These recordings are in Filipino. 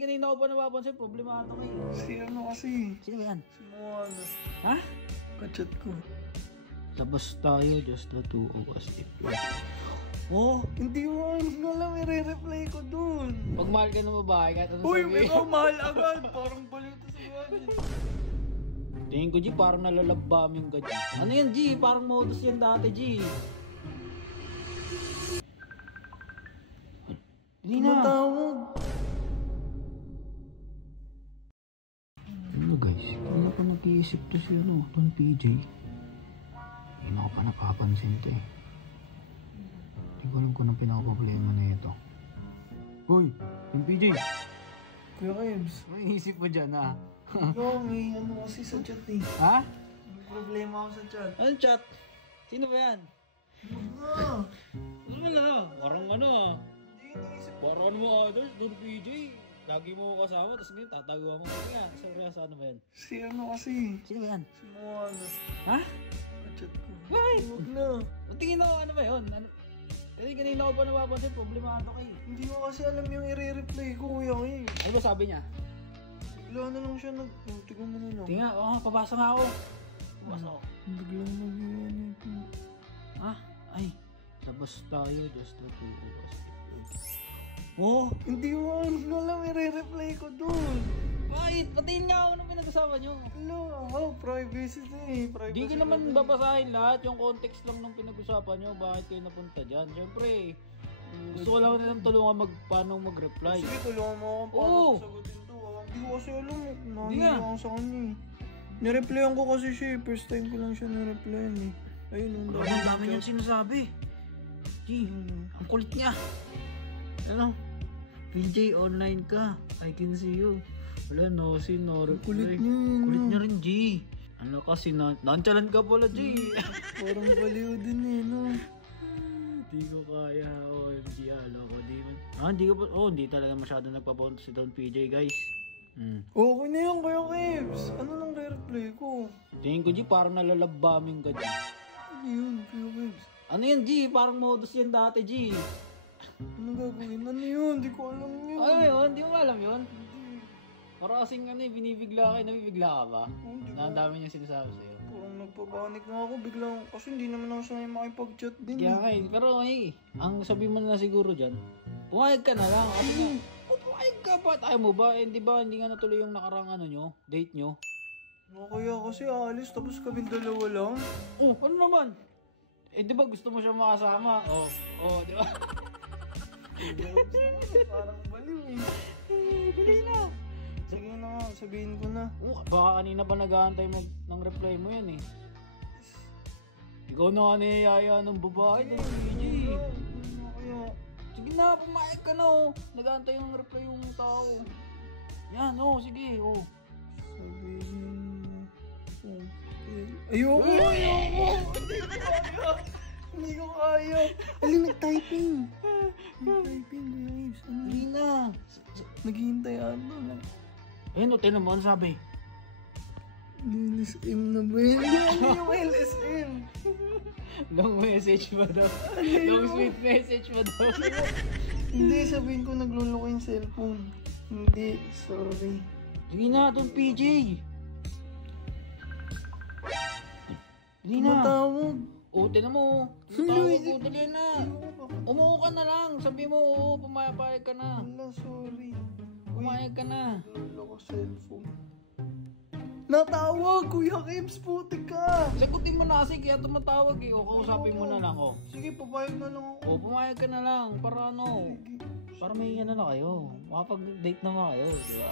kanina ko pa napapansin, problemado kayo. Si ano kasi? Sino ba yan? Si Moana. Ha? Kachat ko. Labas tayo, just the two of us. Oh, hindi mo alam, i-reply ko dun. Pag mahal ka ng babae, kahit anong Uy, sabihin. ikaw mahal agad. Parang balito sa iwan. Tingin ko, G, parang nalalabaming ka, G. Ano yan, G? Parang modus yan dati, G. Hindi na. Tumatawag. Ano guys, hindi pa nag-iisip to si Don PJ. Hindi na ako pa napapansin to eh. Hindi ko alam kung anong pinaka-problema na ito. Hoy, Don PJ! Kuya Kebs. May isip mo dyan ha? Ikaw, may ano kasi sa chat eh. Ha? May problema ako sa chat. Anong chat? Sino ba yan? Ah, Ano na? Parang ano ah. hindi naisip. Parang ano mo others, Don PJ. Lagi mo kasama, tapos ngayon tatagawa mo. Sige nga, seryoso ano ba yan? Si ano kasi? Sino ba yan? Si Moana. Ha? Kachat ko. Bakit? Huwag na. Tingin ako ano ba yun? Ano? Kasi kanina ko pa napapansin, problemado kayo. Hindi ko kasi alam yung i-reply ko, Kuya Kebs. Ano ba sabi niya? Bigla na lang siya tignan mo na lang. Tingnan, papasa nga ako. Papasa ako. Biglang nag-iwan ito. Ha? Ay, labas tayo, just the two of us. Oh! Hindi mo alam, i-reply ko dun. Bakit? Patiin nga ako nung pinag-usapan nyo. Hello, privacy to eh. Privacy. Di ko naman babasahin lahat, yung context lang nung pinag-usapan nyo, bakit kayo napunta dyan. Siyempre, gusto ko lang nilang tulungan paano mag-reply. Sige, tulungan mo ako paano sasagutin to. Hindi ko kasi alam eh. Nahiya ako sa kanya eh. Nireplyan ko kasi siya eh. First time ko lang siya nireplyan eh. Ayun, Ang dami niyang sinasabi. G, ang kulit niya. Ano? PJ, online ka. I can see you. Wala, no reply. Kulit niya yun. Kulit niya rin, G. Ano kasi, nonchalant ka pala, G. Parang baliw din eh, no? Hindi ko kaya. OMG, alo ko. Hindi talaga masyado nagpapunta si Don PJ, guys. Okay na yun, Kuya Kebs. Ano nang re-reply ko? Tingin ko, G, parang nalalabaming ka, G. Ano yun, Kuya Kebs? Ano yan, G? Parang modus yan dati, G. Anong gagawin? Ano yun? Hindi ko alam yun. Ano yun? Hindi mo alam yun? Para kasing binibigla ka, nabibigla ka ba? Hindi Na ang dami niyang sinasabi sa'yo. Parang nagpapanik nga ako biglang. Kasi hindi naman ako sanay makipag-chat din. Kaya nga pero ang sabi mo na siguro dyan, pumayag ka na lang. Kasi nga, pumayag ka ba? Ayaw mo ba? Hindi ba, hindi nga natuloy yung nakarang date nyo? Kaya kasi alis tapos kaming dalawa lang. Oh, ano naman? Di ba gusto mo siya makasama? Di ba? Parang baliw eh. Bilis na. Sige na nga, sabihin ko na. Baka kanina pa nag-aantay ng reply mo yan eh. Ikaw na nga niyayaya ng babae. Kaya, Sige na, pumayag ka na nag-aantay ng reply yung tao. Yan, sige, sabihin ayoko! Hindi ko kaya! Alin, nag-typing! Nag-typing, Kuya Kebs. Hindi na. Naghihintay ano lang. Ayun, tinan mo, ano sabi? LSM na ba yun? Ano yung LSM? Long message ba daw? Long sweet message ba daw? Hindi, sabihin ko nagluloko yung cellphone. Hindi, sorry. Sige na, Don PJ. Hindi na. Matawag. Tinan mo. Tawag ko, dali na. Umuo ka na lang. Sabi mo, pumayag ka na. Wala, sorry. Pumayag ka na. Nagluloko cellphone. Natawag! Kuya Kebs, putik ka! Sagutin mo na kasi kaya tumatawag kausapin mo na lang Sige, papayag na lang ako. Pumayag ka na lang para para may na kayo. Makapag-date naman kayo, di ba?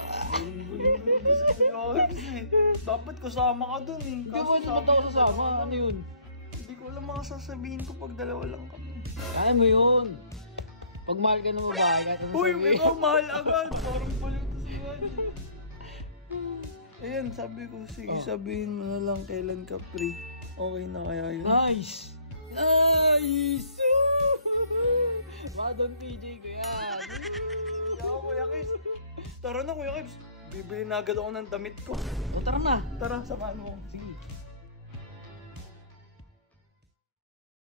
Dapat kasama ka dun eh. Hindi mo ba't ako sasama? Ano yun? Hindi ko alam mga sasabihin ko pag dalawa lang kami. Kaya mo yun. Pag mahal ka ng babae, kahit ano Uy, sabihin. ikaw mahal agad! Parang balito sa iwan. Ayan, sabi ko, sige, sabihin mo na lang kailan ka free. Okay na kaya yun? Nice! Nice! Madon PJ ko yan. Ako, Kuya Kebs. Tara na, Kuya Kebs. Bibili na agad ako ng damit ko. Tara na. Tara, samahan mo. Sige.